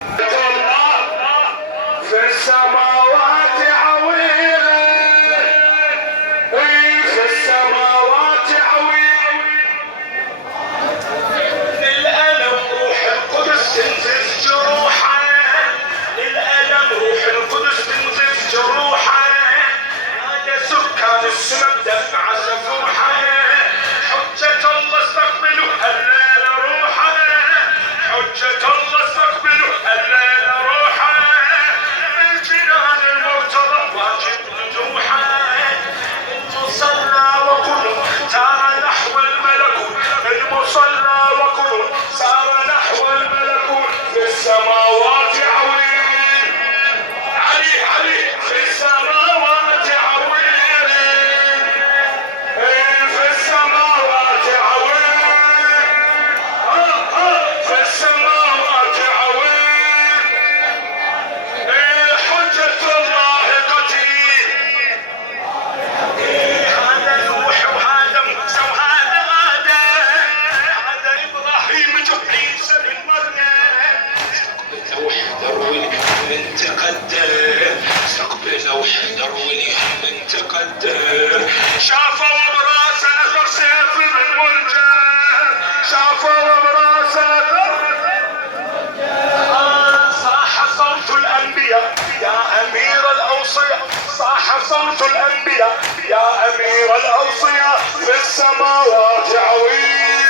في السماوات عويل، في السماوات عويل، للألم روح القدس تنزف جروحه، للألم روح القدس تنزف جروحه، هذا سكان السماء بدمع سفوحه، حجة الله استقبلوا الليل روحه، حجة الله استقبلوا الليل روحه، بالجنان المرتضى واجب نجوحه، المصلى وكل سار نحو الملكوت، المصلى وكل سار نحو الملكوت، في السماوات عويل، علي علي في السماوات عويل، في السماوات عويل، في السماوات عويل، حجة الله قتيل، هذا نوح وهذا موسى وهذا آدم، هذا إبراهيم عيسى بن مريم، استقبل واحذر من تقدم، استقبل واحذر من تقدم، شافوا براسه اثر سيف الملجم، شافوا براسه صاح صوت الأنبياء يا أمير الأوصياء، صاح صوت الأنبياء يا أمير الأوصياء، في السماوات عويل،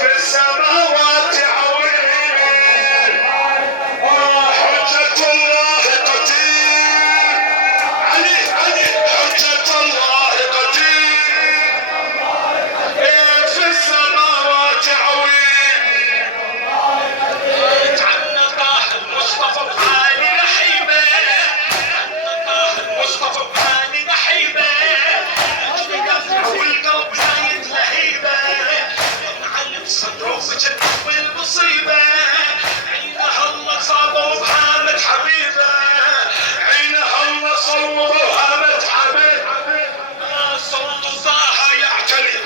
في السماوات عويل، حجة الله قتيل، علي علي حجة الله قتيل، في السماوات عويل، عنه طه المصطفى بغالي نحيبه، عنه طه المصطفى بغالي نحيبه، اجل دفع والقلب زايد لهيبه، ينعلم صدره بجد والمصيبه، عينها الله صابه وبهامة حبيبه، عينها الله صوبه وهامة حبيبه، صوت طه يعتلي،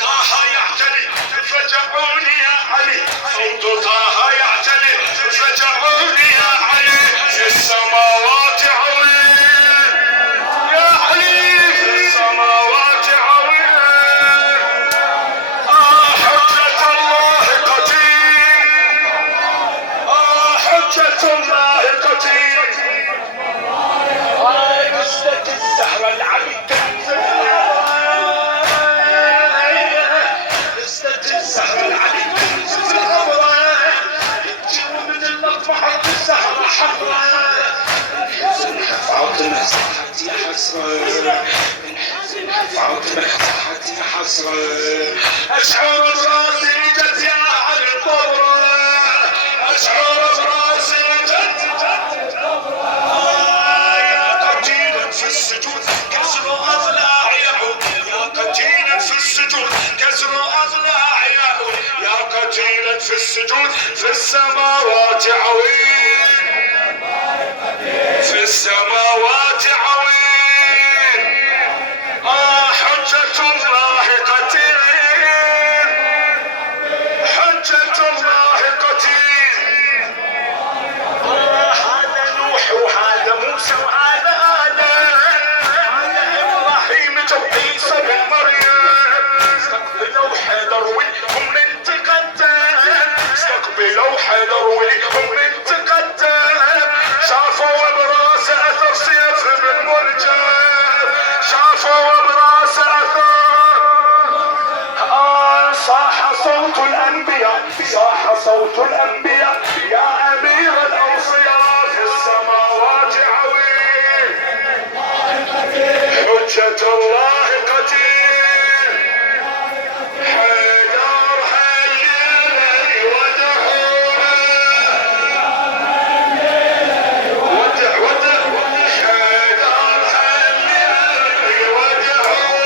طه يعتلي، فجعوني يا علي، صوت طه يعتلي، فجعوني يا علي، في السماوات عويل، يا علي في السماوات عويل، حجة الله قتيل، حجة الله قتيل، قصة الزهرة العبيد تنزل، قصة الزهرة العبيد تنزل الغبرة، تجيب من اللطمة حط الزهرة حمراء، انحزن فاطمة صحت يا حسرة، انحزن فاطمة صحت يا حسرة، أشعر براسي جت يا علي الطبرة، أشعر براسي جت يا قتيل في السجود كسر أضلاع يعود، يا قتيل في السجود كسر أضلاع يعود، يا قتيل في السجود، في السماوات عويل، في السماوات عويل، حجة الله قتيل، حجة الله قتيل، هذا نوح وهذا موسى وهذا آدم، هذا إبراهيم وعيسى بن مريم، استقبلوا حذر ولهم من تقدم، استقبلوا حذر ولهم من تقدم، شافوا براسه اثر سيف بن ملجم، شافوا براسه اثر، صاح صوت الأنبياء، صاح صوت الأنبياء يا أمير الأوصياء، في السماوات عويل، حجة الله قتيل، حيدر هللي ودعونا، ودع ودع حيدر هللي ودعونا،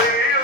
العظيم